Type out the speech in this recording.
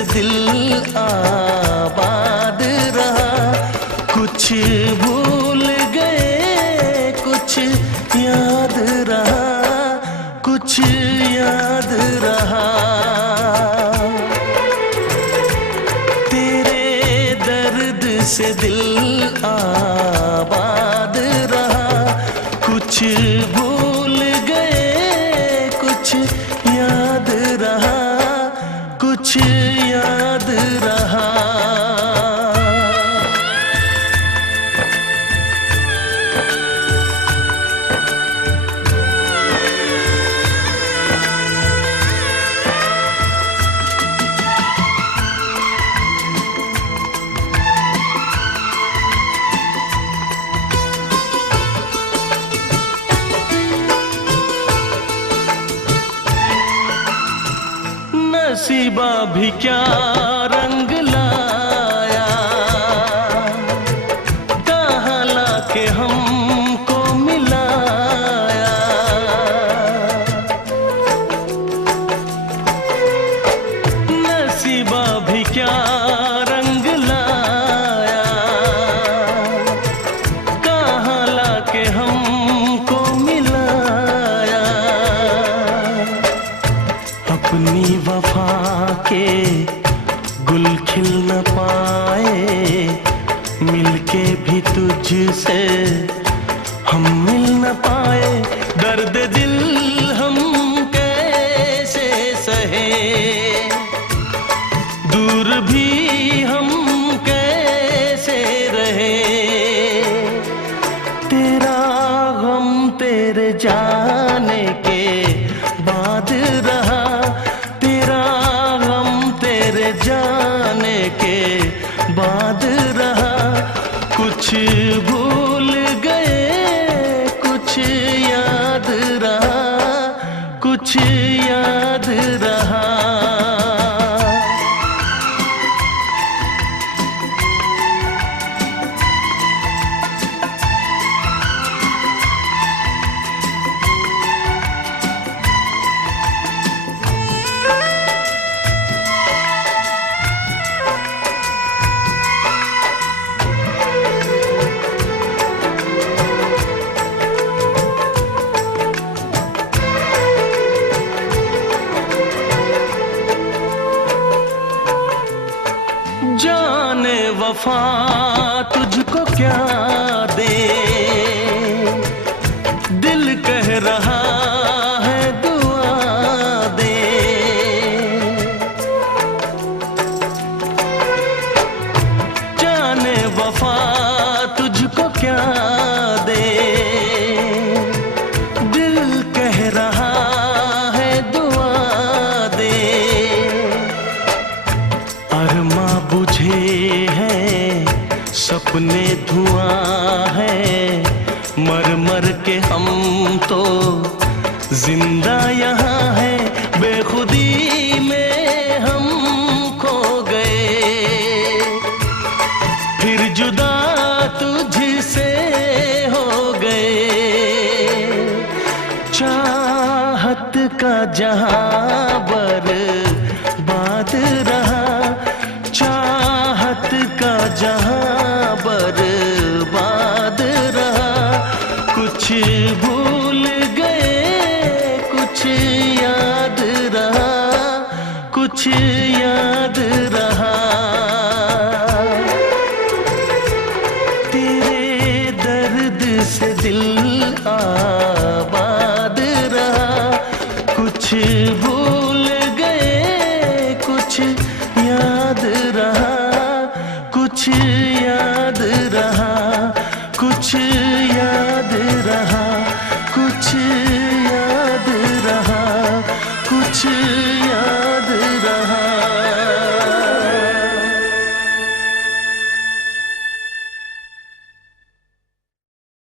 से दिल आबाद रहा। कुछ भूल गए, कुछ याद रहा, कुछ याद रहा। तेरे दर्द से दिल आबाद रहा। कुछ भूल गए, कुछ याद रहा, कुछ याद रहा। नसीबा भी क्या रंग लाया, कहाँ लाके हमको मिलाया। नसीबा भी क्या रंग लाया, कहाँ लाके हमको मिलाया। अपनी वफा के गुल खिल न पाए, मिलके भी तुझसे हम मिल न पाए। दर्द दिल हम कैसे सहे, दूर भी हम कैसे रहे। तेरा गम तेरे जाने के बाद रहा, जाने के बाद रहा। कुछ भूल गए, कुछ याद रहा, कुछ याद रहा। जाने वफा तुझको क्या दे, दिल कह रहा है दुआ दे। जाने वफा तुझको क्या दे, दिल कह रहा है दुआ दे। अरमा बुझे हैं, सपने धुआं है, मर मर के हम तो जिंदा यहाँ है। बेखुदी में हम खो गए, फिर जुदा तुझसे हो गए। चाहत का जहां बर्बाद रहा, चाहत का जहां बर्बाद रहा। कुछ भूल गए, कुछ याद रहा, कुछ याद रहा। तेरे दर्द से दिल आबाद रहा। कुछ भूल गए, कुछ याद रहा, कुछ याद रहा, कुछ याद रहा, कुछ